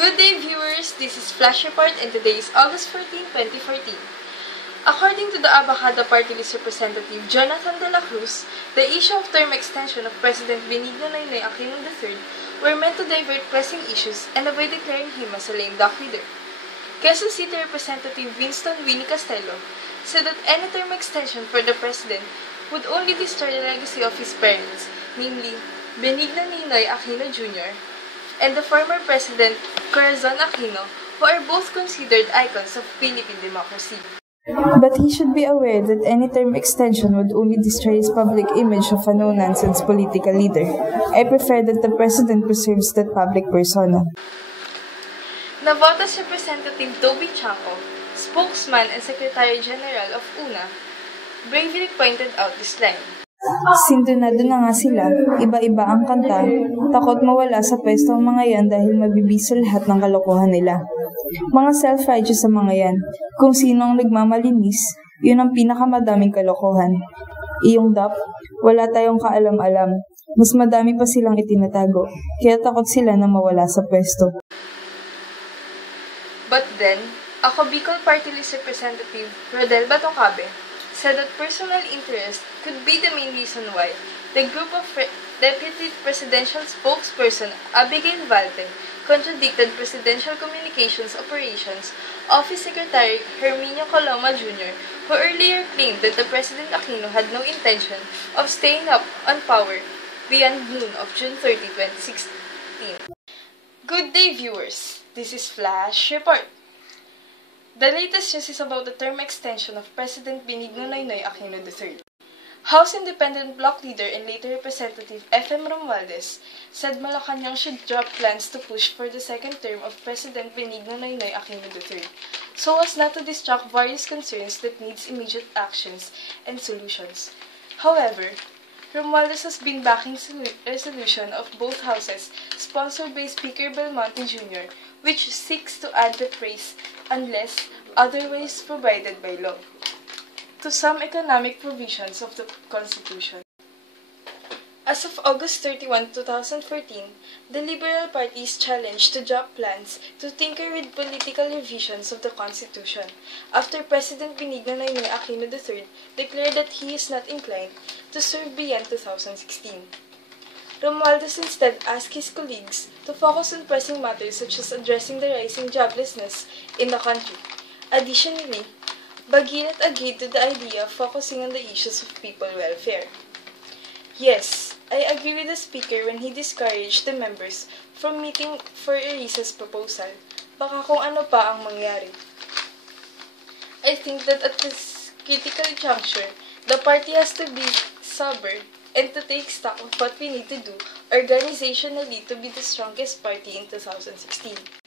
Good day, viewers! This is Flash Report and today is August 14, 2014. According to the Abacada Party List Representative Jonathan de la Cruz, the issue of term extension of President Benigno Noynoy Aquino III were meant to divert pressing issues and avoid declaring him as a lame duck leader. Quezon City Representative Winston Winnie Castelo said that any term extension for the president would only destroy the legacy of his parents, namely Benigno Noynoy Aquino Jr. and the former President Corazon Aquino, who are both considered icons of Philippine democracy. But he should be aware that any term extension would only destroy his public image of a no-nonsense political leader. I prefer that the President preserves that public persona. Navotas Representative Dobby Chanco, spokesman and Secretary General of UNA, bravely pointed out this line. Sindunado na nga sila, iba-iba ang kanta, takot mawala sa pwesto ang mga yan dahil mabibiso lahat ng kalokohan nila. Mga self-righteous sa mga yan, kung sino ang nagmamalinis, yun ang pinakamadaming kalokohan. Iyong DAP, wala tayong kaalam-alam, mas madami pa silang itinatago, kaya takot sila na mawala sa pwesto. But then, ako Bicol Party List Representative Rodel Batongcabe said that personal interest could be the main reason why the group of Deputy Presidential Spokesperson Abigail Valte contradicted Presidential Communications Operations Office Secretary Herminio Coloma Jr., who earlier claimed that the President Aquino had no intention of staying up on power beyond noon of June 30, 2016. Good day, viewers! This is Flash Report. The latest news is about the term extension of President Benigno Noynoy Aquino III. House Independent Bloc Leader and later Representative F.M. Romualdez said Malacanang should drop plans to push for the second term of President Benigno Noynoy Aquino III, so as not to distract various concerns that needs immediate actions and solutions. However, Romualdez has been backing resolution of both houses sponsored by Speaker Belmonte Jr., which seeks to add the phrase unless otherwise provided by law to some economic provisions of the Constitution. As of August 31, 2014, the Liberal Party is challenged to drop plans to tinker with political revisions of the Constitution after President Benigno Noynoy Aquino III declared that he is not inclined to serve beyond 2016. Romualdez instead asked his colleagues to focus on pressing matters such as addressing the rising joblessness in the country. Additionally, Baginat agreed to the idea of focusing on the issues of people welfare. Yes, I agree with the Speaker when he discouraged the members from meeting for a recess proposal. Baka kung ano pa ang mangyari. I think that at this critical juncture, the party has to be sober and to take stock of what we need to do organizationally to be the strongest party in 2016.